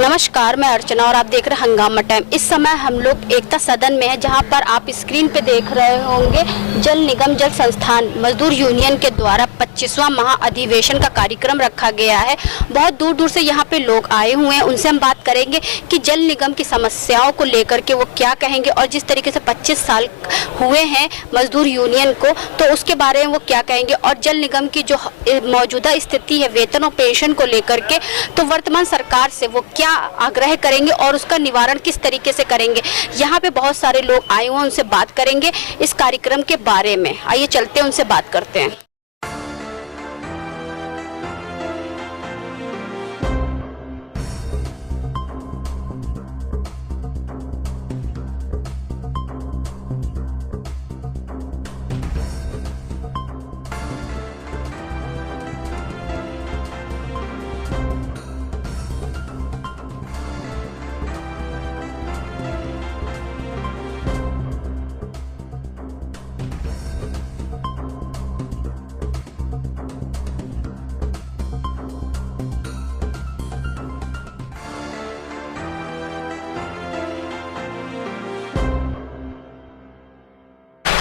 नमस्कार, मैं अर्चना और आप देख रहे हैं हंगामा टाइम। इस समय हम लोग एकता सदन में हैं, जहां पर आप स्क्रीन पे देख रहे होंगे जल निगम जल संस्थान मजदूर यूनियन के द्वारा 25वां महाअधिवेशन का कार्यक्रम रखा गया है। बहुत दूर दूर से यहां पे लोग आए हुए हैं। उनसे हम बात करेंगे कि जल निगम की समस्याओं को लेकर के वो क्या कहेंगे और जिस तरीके से 25 साल हुए हैं मजदूर यूनियन को, तो उसके बारे में वो क्या कहेंगे। और जल निगम की जो मौजूदा स्थिति है वेतन और पेंशन को लेकर के, तो वर्तमान सरकार से वो क्या आग्रह करेंगे और उसका निवारण किस तरीके से करेंगे। यहाँ पे बहुत सारे लोग आए हुए हैं, उनसे बात करेंगे इस कार्यक्रम के बारे में। आइए चलते हैं, उनसे बात करते हैं।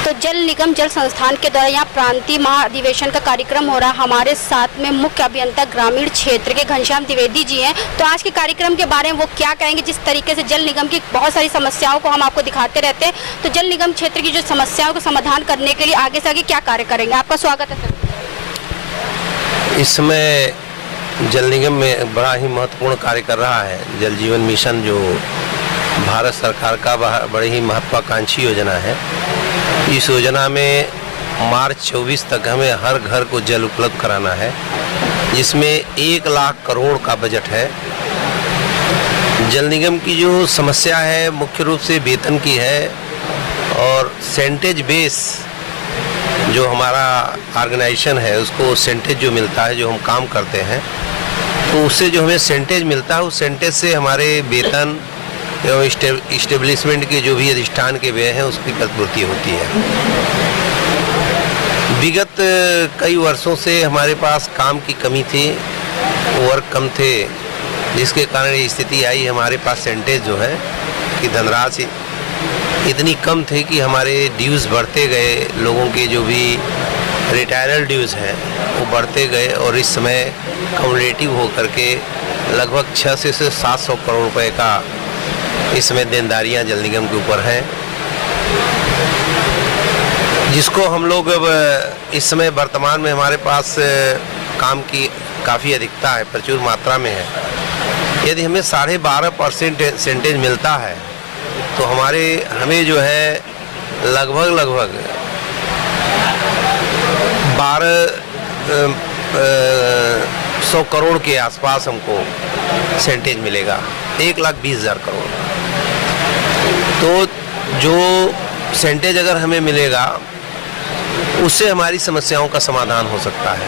तो जल निगम जल संस्थान के द्वारा यहाँ प्रांतीय महाअधिवेशन का कार्यक्रम हो रहा है। हमारे साथ में मुख्य अभियंता ग्रामीण क्षेत्र के घनश्याम द्विवेदी जी हैं। तो आज के कार्यक्रम के बारे में वो क्या कहेंगे। जिस तरीके से जल निगम की बहुत सारी समस्याओं को हम आपको दिखाते रहते हैं, तो जल निगम क्षेत्र की जो समस्याओं को समाधान करने के लिए आगे से आगे क्या कार्य करेंगे। आपका स्वागत है सर। इस समय जल निगम में बड़ा ही महत्वपूर्ण कार्य कर रहा है। जल जीवन मिशन जो भारत सरकार का बड़ी ही महत्वाकांक्षी योजना है। इस योजना में मार्च 24 तक हमें हर घर को जल उपलब्ध कराना है, जिसमें 1 लाख करोड़ का बजट है। जल निगम की जो समस्या है मुख्य रूप से वेतन की है और सेंटेज बेस जो हमारा ऑर्गेनाइजेशन है उसको सेंटेज जो मिलता है, जो हम काम करते हैं, तो उससे जो हमें सेंटेज मिलता है उस सेंटेज से हमारे वेतन एवं इस्टेब्लिशमेंट के जो भी अधिष्ठान के व्यय हैं उसकी प्रतिपूर्ति होती है। विगत कई वर्षों से हमारे पास काम की कमी थी, वर्क कम थे, जिसके कारण ये स्थिति आई। हमारे पास सेंटेज जो है कि धनराशि इतनी कम थे कि हमारे ड्यूज़ बढ़ते गए, लोगों के जो भी रिटायरल ड्यूज़ हैं वो बढ़ते गए और इस समय कम्युलेटिव होकर के लगभग 600 से 700 करोड़ रुपए का इसमें देनदारियां जल निगम के ऊपर हैं, जिसको हम लोग अब इस समय वर्तमान में हमारे पास काम की काफ़ी अधिकता है, प्रचुर मात्रा में है। यदि हमें 12.5% सेंटेज मिलता है तो हमें जो है लगभग 1200 करोड़ के आसपास हमको सेंटेज मिलेगा, 1,20,000 करोड़। तो जो सेंटेज अगर हमें मिलेगा उससे हमारी समस्याओं का समाधान हो सकता है।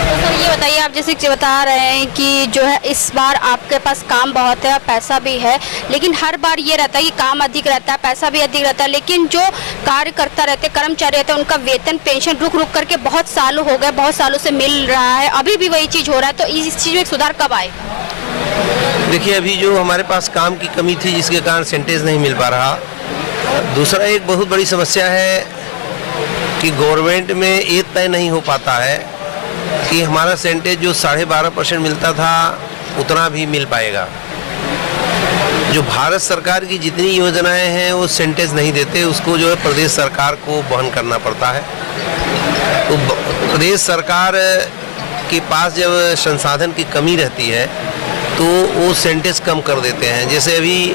तो सर ये बताइए, आप जैसे बता रहे हैं कि जो है इस बार आपके पास काम बहुत है, पैसा भी है, लेकिन हर बार ये रहता है कि काम अधिक रहता है, पैसा भी अधिक रहता है, लेकिन जो कार्यकर्ता रहते हैं, कर्मचारी रहते हैं, उनका वेतन पेंशन रुक रुक करके बहुत सालों हो गए, बहुत सालों से मिल रहा है, अभी भी वही चीज़ हो रहा है। तो इस चीज़ में सुधार कब आएगा। देखिए, अभी जो हमारे पास काम की कमी थी जिसके कारण सेंटेज नहीं मिल पा रहा। दूसरा एक बहुत बड़ी समस्या है कि गवर्नमेंट में ये तय नहीं हो पाता है कि हमारा सेंटेज जो 12.5% मिलता था उतना भी मिल पाएगा। जो भारत सरकार की जितनी योजनाएं हैं वो सेंटेज नहीं देते, उसको जो है प्रदेश सरकार को वहन करना पड़ता है। तो प्रदेश सरकार के पास जब संसाधन की कमी रहती है तो वो सेंटेज कम कर देते हैं। जैसे अभी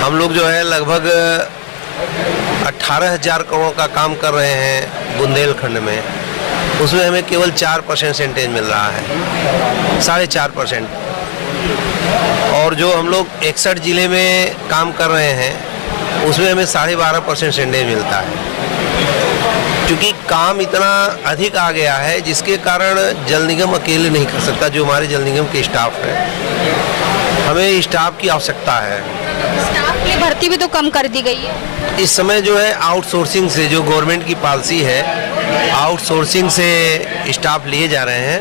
हम लोग जो है लगभग 18,000 करोड़ का काम कर रहे हैं बुंदेलखंड में, उसमें हमें केवल 4% सेंटेज मिल रहा है, 4.5%। और जो हम लोग 61 जिले में काम कर रहे हैं उसमें हमें 12.5% सेंटेज मिलता है। क्योंकि काम इतना अधिक आ गया है जिसके कारण जल निगम अकेले नहीं कर सकता। जो हमारे जल निगम के स्टाफ है, हमें स्टाफ की आवश्यकता है। स्टाफ की भर्ती भी तो कम कर दी गई है। इस समय जो है आउटसोर्सिंग से, जो गवर्नमेंट की पॉलिसी है, आउटसोर्सिंग से स्टाफ लिए जा रहे हैं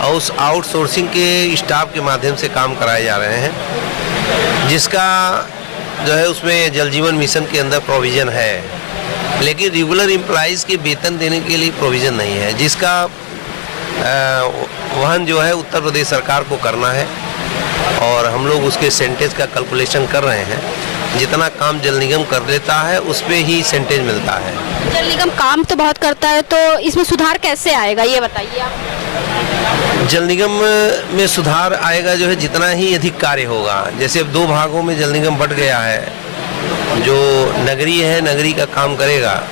और उस आउटसोर्सिंग के स्टाफ के माध्यम से काम कराए जा रहे हैं, जिसका जो है उसमें जल जीवन मिशन के अंदर प्रोविज़न है, लेकिन रेगुलर एम्प्लॉइज़ के वेतन देने के लिए प्रोविज़न नहीं है, जिसका वहन जो है उत्तर प्रदेश सरकार को करना है। और हम लोग उसके सेंटेज का कैलकुलेशन कर रहे हैं, जितना काम जल निगम कर लेता है उस पे ही सेंटेज मिलता है। जल निगम काम तो बहुत करता है, तो इसमें सुधार कैसे आएगा ये बताइए आप। जल निगम में सुधार आएगा जो है जितना ही अधिक कार्य होगा। जैसे अब 2 भागों में जल निगम बंट गया है, जो नगरीय है नगरी का काम करेगा,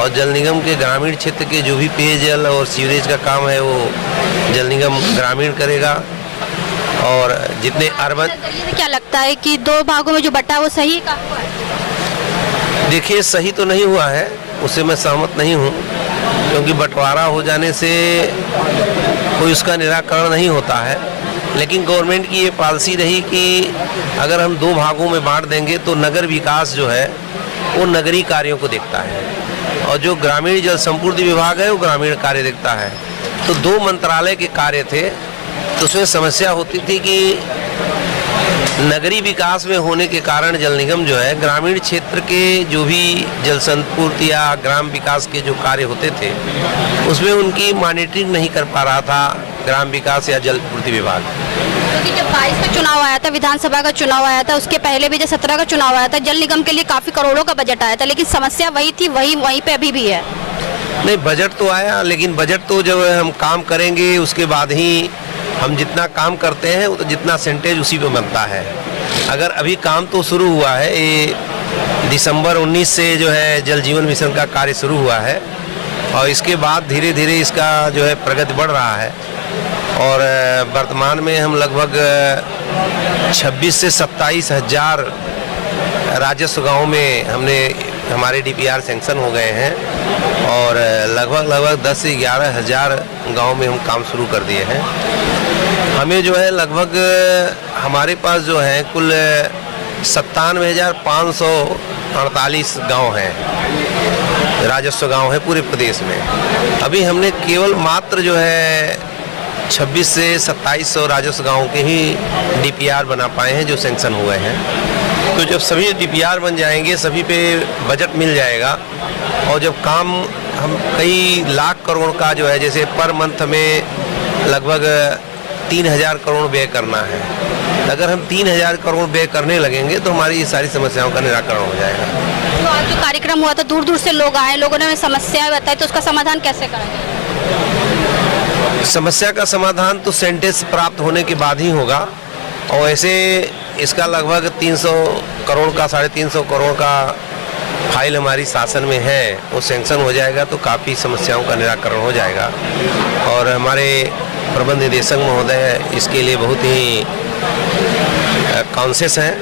और जल निगम के ग्रामीण क्षेत्र के जो भी पेयजल और सीवरेज का काम है वो जल निगम ग्रामीण करेगा। और जितने अर्बन, क्या लगता है कि 2 भागों में जो बटा है वो सही काम हुआ है? देखिए सही तो नहीं हुआ है, उससे मैं सहमत नहीं हूँ, क्योंकि बंटवारा हो जाने से कोई उसका निराकरण नहीं होता है। लेकिन गवर्नमेंट की ये पॉलिसी रही कि अगर हम 2 भागों में बांट देंगे तो नगर विकास जो है वो नगरीय कार्यों को देखता है, और जो ग्रामीण जल संपूर्ति विभाग है वो ग्रामीण कार्य देखता है। तो 2 मंत्रालय के कार्य थे, तो उसमें समस्या होती थी कि नगरीय विकास में होने के कारण जल निगम जो है ग्रामीण क्षेत्र के जो भी जल संपूर्ति या ग्राम विकास के जो कार्य होते थे उसमें उनकी मॉनिटरिंग नहीं कर पा रहा था ग्राम विकास या जल पूर्ति विभाग। क्योंकि जब 22 का चुनाव आया था, विधानसभा का चुनाव आया था, उसके पहले भी जब 17 का चुनाव आया था, जल निगम के लिए काफी करोड़ों का बजट आया था, लेकिन समस्या वही थी, वहीं पे अभी भी है। नहीं, बजट तो आया, लेकिन बजट तो जब हम काम करेंगे उसके बाद ही हम जितना काम करते हैं तो जितना सेंटेज उसी पे बनता है। अगर अभी काम तो शुरू हुआ है, ये दिसंबर 19 से जो है जल जीवन मिशन का कार्य शुरू हुआ है, और इसके बाद धीरे धीरे इसका जो है प्रगति बढ़ रहा है। और वर्तमान में हम लगभग 26 से 27 हज़ार राजस्व गाँव में हमारे डीपीआर सैंक्शन हो गए हैं, और लगभग 10 से 11 हज़ार गाँव में हम काम शुरू कर दिए हैं। हमें जो है लगभग हमारे पास जो है कुल 97,548 गाँव हैं, राजस्व गाँव है पूरे प्रदेश में। अभी हमने केवल मात्र जो है 26 से 2700 राजस्व गाँव के ही डीपीआर बना पाए हैं जो सैंक्शन हुए हैं। तो जब सभी डीपीआर बन जाएंगे, सभी पे बजट मिल जाएगा, और जब काम हम कई लाख करोड़ का जो है, जैसे पर मंथ में लगभग 3000 करोड़ व्यय करना है, अगर हम 3000 करोड़ व्यय करने लगेंगे तो हमारी ये सारी समस्याओं का निराकरण हो जाएगा। तो आज जो कार्यक्रम हुआ था, दूर दूर से लोग आए, लोगों ने समस्या बताई, तो उसका समाधान कैसे करा जाए? समस्या का समाधान तो सेंटेज प्राप्त होने के बाद ही होगा, और ऐसे इसका लगभग 300 करोड़ का 350 करोड़ का फाइल हमारी शासन में है, वो सैंक्शन हो जाएगा तो काफ़ी समस्याओं का निराकरण हो जाएगा। और हमारे प्रबंध निदेशक महोदय इसके लिए बहुत ही कॉन्शियस हैं।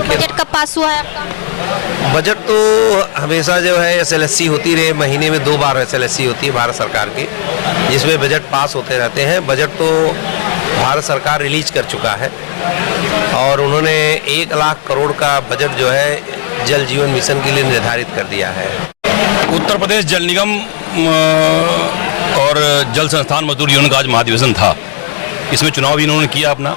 बजट कब पास हुआ है आपका? बजट तो हमेशा जो है SLSC होती रहे, महीने में 2 बार SLSC होती है भारत सरकार की, जिसमें बजट पास होते रहते हैं। बजट तो भारत सरकार रिलीज कर चुका है, और उन्होंने 1 लाख करोड़ का बजट जो है जल जीवन मिशन के लिए निर्धारित कर दिया है। उत्तर प्रदेश जल निगम और जल संस्थान मजदूर यूनियन का आज महाधिवेशन था। इसमें चुनाव भी इन्होंने किया अपना।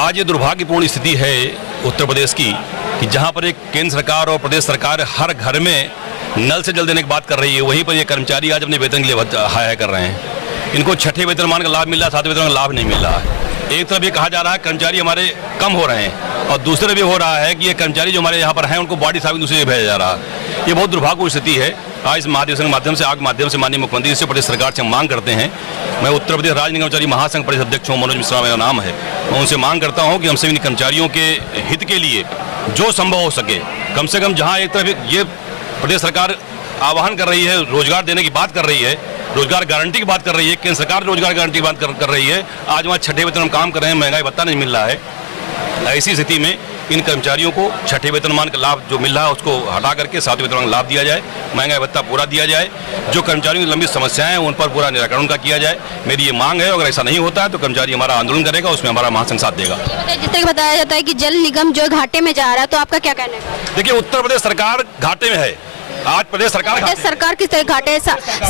आज ये दुर्भाग्यपूर्ण स्थिति है उत्तर प्रदेश की कि जहां पर एक केंद्र सरकार और प्रदेश सरकार हर घर में नल से जल देने की बात कर रही है, वहीं पर ये कर्मचारी आज अपने वेतन के लिए हाय कर रहे हैं। इनको 6ठे वेतनमान का लाभ मिल रहा है, 7वें वेतन का लाभ नहीं मिल रहा है। एक तरफ ये कहा जा रहा है कर्मचारी हमारे कम हो रहे हैं, और दूसरे भी हो रहा है कि ये कर्मचारी जो हमारे यहाँ पर हैं उनको बॉडी साहब दूसरे जगह भेजा जा रहा है। ये बहुत दुर्भाग्यपूर्ण स्थिति है। आज इस महाधिवेशन के माध्यम से माननीय मुख्यमंत्री से प्रदेश सरकार से मांग करते हैं। मैं उत्तर प्रदेश राज्य कर्मचारी महासंघ प्रदेश अध्यक्ष हूँ, मनोज मिश्रा मेरा नाम है। मैं उनसे मांग करता हूँ कि हम सभी कर्मचारियों के हित के लिए जो संभव हो सके, कम से कम जहाँ एक तरफ ये प्रदेश सरकार आह्वान कर रही है, रोजगार देने की बात कर रही है, रोजगार गारंटी की बात कर रही है, केंद्र सरकार रोजगार गारंटी की बात कर रही है, आज वहाँ 6ठे वेतन हम काम कर रहे हैं, महंगाई भत्ता नहीं मिल रहा है। ऐसी स्थिति में इन कर्मचारियों को 6ठे वेतनमान का लाभ जो मिल रहा है उसको हटा करके 7वें वेतनमान का लाभ दिया जाए, महंगाई भत्ता पूरा दिया जाए, जो कर्मचारियों की लंबी समस्याएं हैं उन पर पूरा निराकरण उनका किया जाए। मेरी ये मांग है। अगर ऐसा नहीं होता है तो कर्मचारी हमारा आंदोलन करेगा, उसमें हमारा महासंघ साथ देगा। जिस तरह बताया जाता है कि जल निगम जो घाटे में जा रहा है, तो आपका क्या कहना है? देखिए, उत्तर प्रदेश सरकार घाटे में है, आज प्रदेश सरकार किस तरह घाटे है?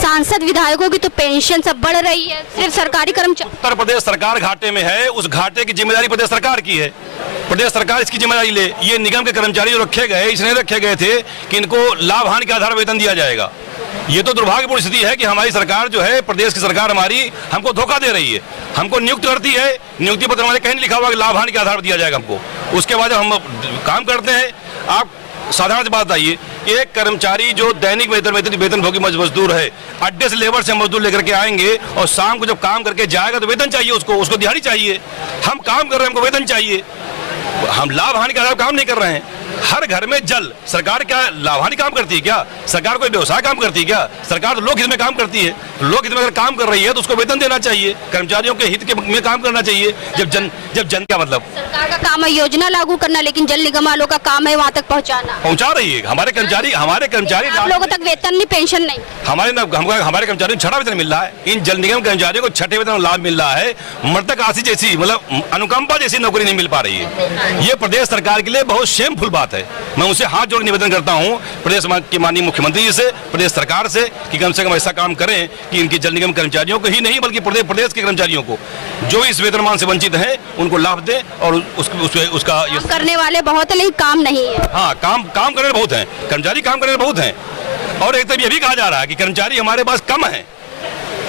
सांसद विधायकों की तो पेंशन सब बढ़ रही है, सिर्फ सरकारी कर्मचारी। उत्तर प्रदेश सरकार घाटे में है, उस घाटे की जिम्मेदारी प्रदेश सरकार की है। प्रदेश सरकार इसकी जिम्मेदारी ले। ये निगम के कर्मचारी जो रखे गए इसलिए रखे गए थे कि इनको लाभ हानि के आधार पर वेतन दिया जाएगा। ये तो दुर्भाग्यपूर्ण स्थिति है कि हमारी सरकार जो है, प्रदेश की सरकार हमारी, हमको धोखा दे रही है। हमको नियुक्त करती है, नियुक्ति पत्र हमारे कहीं लिखा हुआ कि लाभ हानि के आधार पर दिया जाएगा हमको। उसके बाद हम काम करते हैं। आप साधारण बात बताइए, एक कर्मचारी जो दैनिक वेतनभोगी मजदूर है, अड्डे से लेबर से मजदूर लेकर के आएंगे और शाम को जब काम करके जाएगा तो वेतन चाहिए उसको दिहाड़ी चाहिए। हम काम कर रहे हैं, हमको वेतन चाहिए। हम लाभ हानि के आधार पर काम नहीं कर रहे हैं। हर घर में जल, सरकार क्या लाभ हानि काम करती है क्या? सरकार कोई व्यवसाय काम करती है क्या? सरकार तो लोक हित में काम करती है। लोक हित में अगर काम कर रही है तो उसको वेतन देना चाहिए, कर्मचारियों के हित के में काम करना चाहिए। जब जन का मतलब सरकार का काम है योजना लागू करना, लेकिन जल निगम वालों का काम है वहाँ तक पहुँचा रही है। हमारे कर्मचारी आप लोगों तक वेतन नहीं, पेंशन नहीं। हमारे कर्मचारियों को छठा वेतन मिल रहा है। इन जल निगम कर्मचारियों को छठे वेतन लाभ मिल रहा है। मृतक आशी जैसी, मतलब अनुकंपा जैसी नौकरी नहीं मिल पा रही है। ये प्रदेश सरकार के लिए बहुत शेमफुल बात है। मैं उनसे हाथ जोड़ निवेदन करता हूं, प्रदेश के माननीय मुख्यमंत्री जी से, प्रदेश सरकार से, कि कम से कम ऐसा काम करें कि इनके जल निगम कर्मचारियों को ही नहीं बल्कि प्रदेश के कर्मचारियों को जो इस वेतनमान से वंचित हैं उनको लाभ दें। और उसका करने वाले बहुत है लेकिन काम नहीं है। हाँ, काम करने वाले बहुत हैं, कर्मचारी काम करने वाले बहुत हैं। और एक तरफ ये भी कहा जा रहा है कि कर्मचारी हमारे पास कम है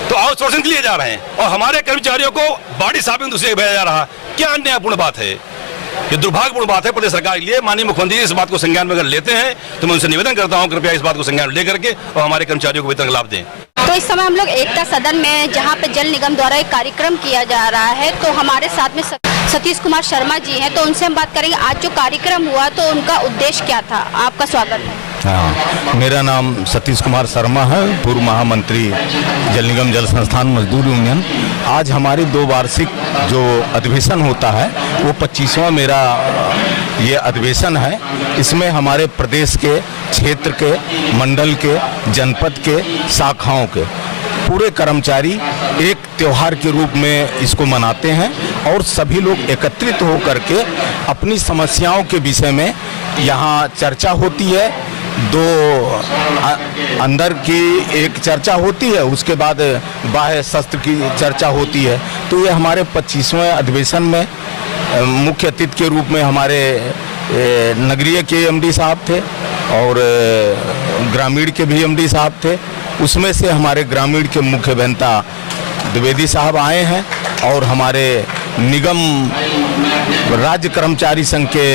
तो आउटसोर्सिंग के लिए जा रहे हैं और हमारे कर्मचारियों को बॉडी शॉपिंग दूसरे भेजा जा रहा है। क्या अन्यायपूर्ण बात है, ये दुर्भाग्यपूर्ण बात है प्रदेश सरकार के लिए। माननीय मुख्यमंत्री इस बात को संज्ञान में अगर लेते हैं तो मैं उनसे निवेदन करता हूं कृपया इस बात को संज्ञान लेकर के और हमारे कर्मचारियों को वेतन लाभ दें। तो इस समय हम लोग एकता सदन में, जहां पे जल निगम द्वारा एक कार्यक्रम किया जा रहा है, तो हमारे साथ में सतीश कुमार शर्मा जी हैं, तो उनसे हम बात करेंगे आज जो कार्यक्रम हुआ तो उनका उद्देश्य क्या था। आपका स्वागत है। हाँ, मेरा नाम सतीश कुमार शर्मा है, पूर्व महामंत्री जल निगम जल संस्थान मजदूर यूनियन। आज हमारी 2 वार्षिक जो अधिवेशन होता है वो 25वां मेरा ये अधिवेशन है। इसमें हमारे प्रदेश के, क्षेत्र के, मंडल के, जनपद के, शाखाओं के पूरे कर्मचारी एक त्योहार के रूप में इसको मनाते हैं और सभी लोग एकत्रित होकर के अपनी समस्याओं के विषय में यहाँ चर्चा होती है। 2 अंदर की एक चर्चा होती है, उसके बाद बाह्य शस्त्र की चर्चा होती है। तो ये हमारे 25वें अधिवेशन में मुख्य अतिथि के रूप में हमारे नगरीय के एमडी साहब थे और ग्रामीण के भी एमडी साहब थे। उसमें से हमारे ग्रामीण के मुख्य अभियंता द्विवेदी साहब आए हैं और हमारे निगम राज्य कर्मचारी संघ के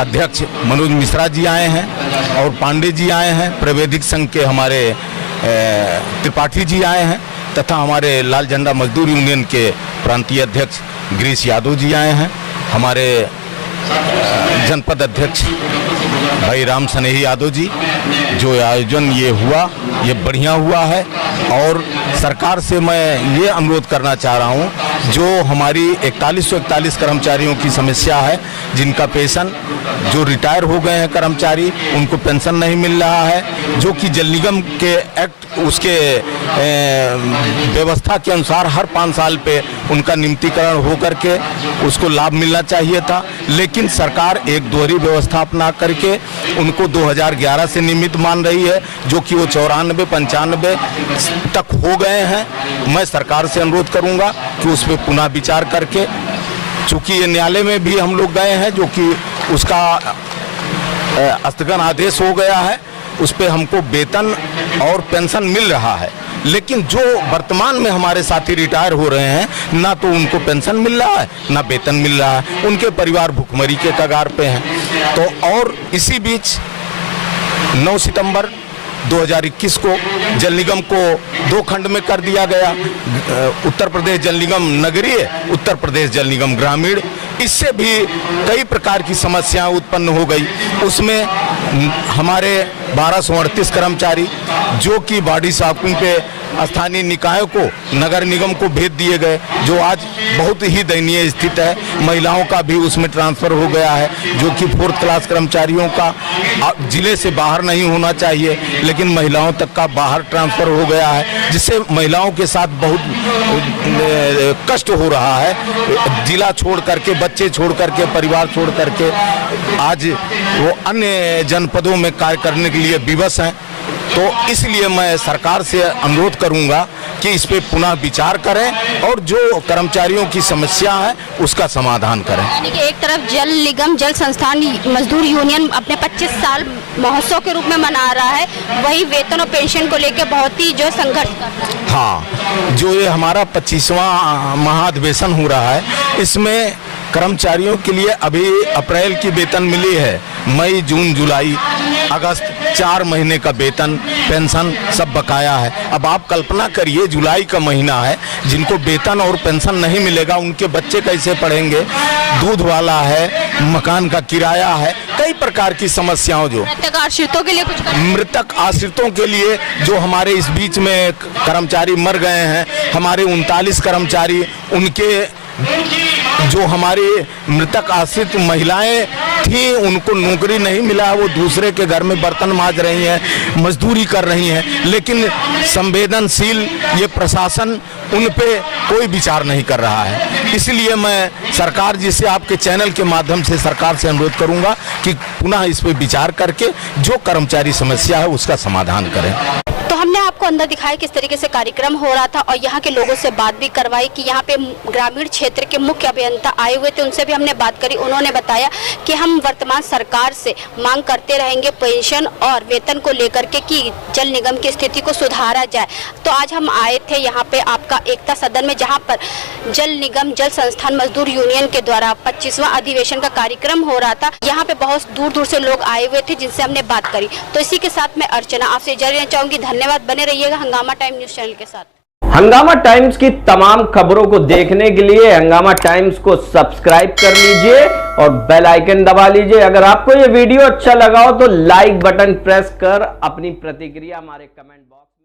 अध्यक्ष मनोज मिश्रा जी आए हैं और पांडे जी आए हैं। प्रवेदिक संघ के हमारे त्रिपाठी जी आए हैं तथा हमारे लाल झंडा मजदूर यूनियन के प्रांतीय अध्यक्ष गिरीश यादव जी आए हैं। हमारे जनपद अध्यक्ष भाई राम सनेही यादव जी। जो आयोजन ये हुआ ये बढ़िया हुआ है और सरकार से मैं ये अनुरोध करना चाह रहा हूँ, जो हमारी 4141 कर्मचारियों की समस्या है, जिनका पेंशन, जो रिटायर हो गए हैं कर्मचारी उनको पेंशन नहीं मिल रहा है, जो कि जल निगम के एक्ट उसके व्यवस्था के अनुसार हर 5 साल पे उनका नियमितीकरण हो करके उसको लाभ मिलना चाहिए था, लेकिन सरकार एक दोहरी व्यवस्था अपना करके उनको 2011 से नियमित मान रही है, जो कि वो 94-95 तक हो गए हैं। मैं सरकार से अनुरोध करूंगा कि उस पर पुनः विचार करके, चूंकि ये न्यायालय में भी हम लोग गए हैं, जो कि उसका स्थगन आदेश हो गया है, उस पर हमको वेतन और पेंशन मिल रहा है, लेकिन जो वर्तमान में हमारे साथी रिटायर हो रहे हैं ना तो उनको पेंशन मिल रहा है ना वेतन मिल रहा है, उनके परिवार भुखमरी के कगार पे हैं। तो और इसी बीच 9 सितंबर 2021 को जल निगम को 2 खंड में कर दिया गया, उत्तर प्रदेश जल निगम नगरीय, उत्तर प्रदेश जल निगम ग्रामीण। इससे भी कई प्रकार की समस्याएं उत्पन्न हो गई। उसमें हमारे 1238 कर्मचारी जो कि बॉडी शॉपिंग पे स्थानीय निकायों को, नगर निगम को भेज दिए गए, जो आज बहुत ही दयनीय स्थिति है। महिलाओं का भी उसमें ट्रांसफर हो गया है, जो कि 4th क्लास कर्मचारियों का जिले से बाहर नहीं होना चाहिए, लेकिन महिलाओं तक का बाहर ट्रांसफर हो गया है, जिससे महिलाओं के साथ बहुत कष्ट हो रहा है। जिला छोड़ करके, बच्चे छोड़ करके, परिवार छोड़ करके आज वो अन्य जनपदों में कार्य करने के लिए विवश हैं। तो इसलिए मैं सरकार से अनुरोध करूंगा कि इस पे पुनः विचार करें और जो कर्मचारियों की समस्या है उसका समाधान करें। यानी कि एक तरफ जल निगम जल संस्थान मजदूर यूनियन अपने 25 साल महोत्सव के रूप में मना रहा है, वही वेतन और पेंशन को लेकर बहुत ही जो संघर्ष कर रहा है। हाँ, जो ये हमारा 25वां महाधिवेशन हो रहा है, इसमें कर्मचारियों के लिए अभी अप्रैल की वेतन मिली है, मई जून जुलाई अगस्त 4 महीने का वेतन पेंशन सब बकाया है। अब आप कल्पना करिए, जुलाई का महीना है, जिनको वेतन और पेंशन नहीं मिलेगा उनके बच्चे कैसे पढ़ेंगे, दूध वाला है, मकान का किराया है, कई प्रकार की समस्याओं जो मृतक आश्रितों के लिए कुछ मृतक आश्रितों के लिए जो हमारे इस बीच में कर्मचारी मर गए हैं, हमारे 39 कर्मचारी, उनके जो हमारी मृतक आश्रित महिलाएं थी उनको नौकरी नहीं मिला, वो दूसरे के घर में बर्तन मांज रही हैं, मजदूरी कर रही हैं, लेकिन संवेदनशील ये प्रशासन उन पे कोई विचार नहीं कर रहा है। इसलिए मैं सरकार जी से, आपके चैनल के माध्यम से सरकार से अनुरोध करूंगा कि पुनः इस पे विचार करके जो कर्मचारी समस्या है उसका समाधान करें। तो हमने आपको अंदर दिखाया किस तरीके से कार्यक्रम हो रहा था और यहाँ के लोगों से बात भी करवाई कि यहाँ पे ग्रामीण क्षेत्र के मुख्य अभियंता आए हुए थे, उनसे भी हमने बात करी। उन्होंने बताया कि हम वर्तमान सरकार से मांग करते रहेंगे पेंशन और वेतन को लेकर के कि जल निगम की स्थिति को सुधारा जाए। तो आज हम आए थे यहाँ पे आपका एकता सदन में, जहाँ पर जल निगम जल संस्थान मजदूर यूनियन के द्वारा 25वां अधिवेशन का कार्यक्रम हो रहा था। यहाँ पे बहुत दूर दूर से लोग आए हुए थे जिनसे हमने बात करी। तो इसी के साथ मैं अर्चना आपसे इजाजत लेना चाहूंगी। धन्यवाद, बने रहिएगा हंगामा टाइम न्यूज चैनल के साथ। हंगामा टाइम्स की तमाम खबरों को देखने के लिए हंगामा टाइम्स को सब्सक्राइब कर लीजिए और बेल आइकन दबा लीजिए। अगर आपको ये वीडियो अच्छा लगा हो तो लाइक बटन प्रेस कर अपनी प्रतिक्रिया हमारे कमेंट बॉक्स